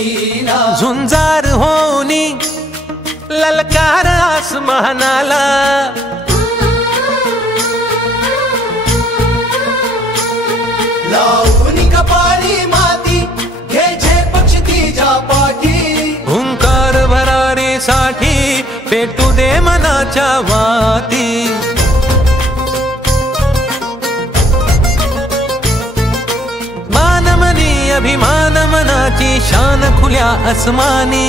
लीला झुंजार होनी ललकार आसमानाला लावून कपाळी माती घ्यायचे पक्ष तिच्या पाठी हुंकार भरारीसाठी पेटू दे मनाच्या वाती मानमनी अभिमान मनाची शान खुल्या आसमानी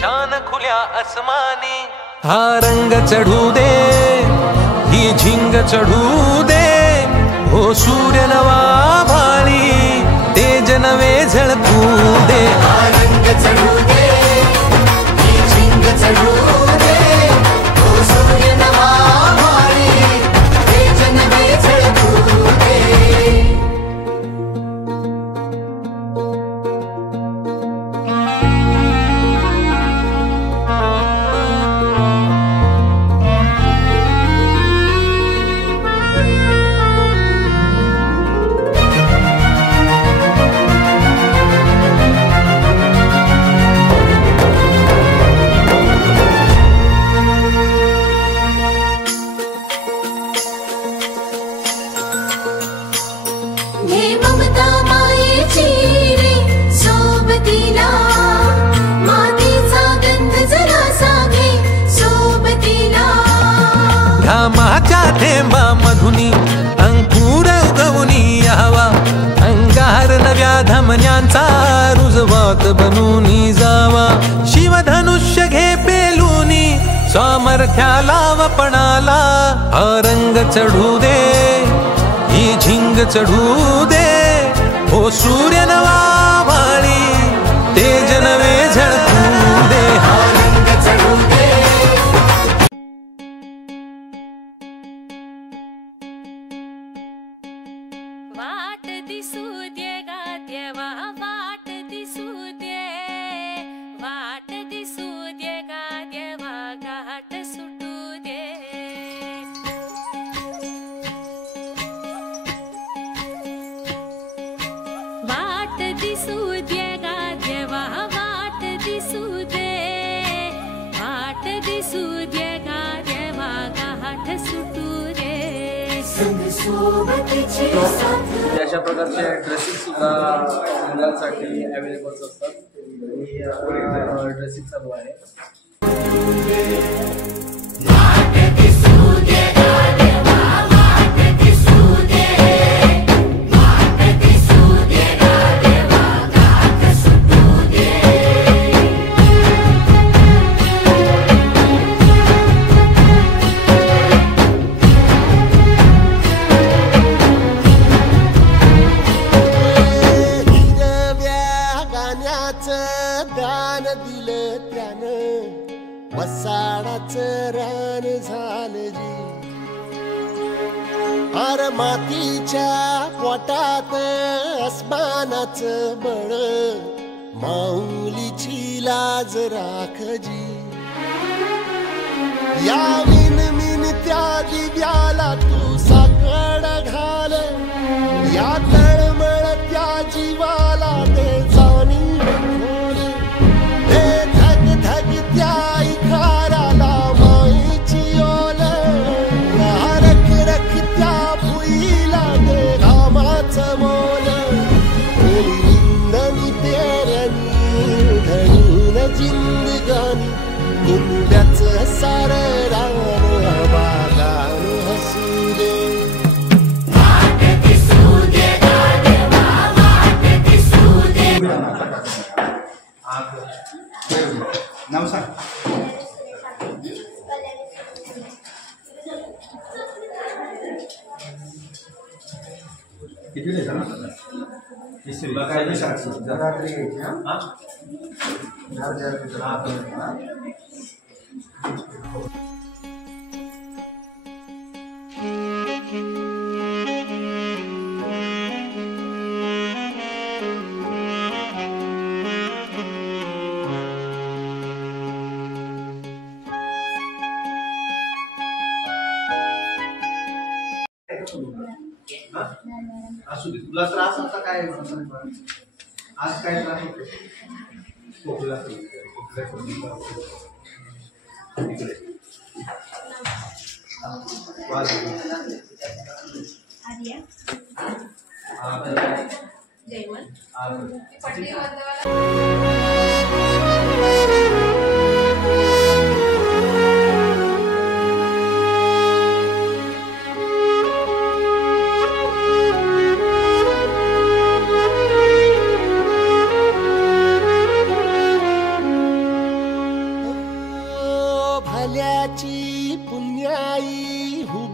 शान खुल्या आसमानी हा रंग चढू दे ही झिंग चढू दे हो सूर्य नवा भाळी तेज नवे झळकू दे हा रंग चढू दे ही झिंग चढू दे तो सूर्य नवा भाळी तेज नवे झळकू दे घामाच्या थेंबा मधुनी अंकुर उगवूनी यावा अंगार नव्या धमन्यांचा रुजवत बनूनी जावा शिवधनुष्य घे पेलूनी सामर्थ्याला वपणाला हा रंग चढू दे ही झिंग चढू दे हो सूर्य नवा भाळी तेज नवे झळकू दे हा रंग चढू दे वाट दिसू दे गा देवा वाट दिसू दे वाट दिसू दे गा देवा घाट सुटू दे वाट दिसू दे गा देवा वाट दिसू दे वाट दिसू दे गा देवा घाट सुटू दे अशा प्रकारचे ड्रेसिंग सुद्धा मुलांसाठी अवेलेबल असतात आणि ड्रेसिंग चालू आहे दान दिलं त्यानं वसाडाचं रान झालं जी अर मातीच्या पोटात अस्मानाचं बळ माऊलीची लाज राखजी या मिन त्या दिव्याला तू साकड घाल या तळमळ त्या जीवाला दे जाणीव खोल दे धग धग त्या इखाराला माईची ओल रख रख त्या भुईला दे रामाचं मोल निंदनी पेरणी धरून जिंदगानी कुंड्याचं सारं रान बागान हसू दे नाव सांग किती द्यायचा ना काय रात्री घ्यायची हा असू दे तुला त्रास होता काय आज काय त्रास होतो भल्याची पुण्याई हुबी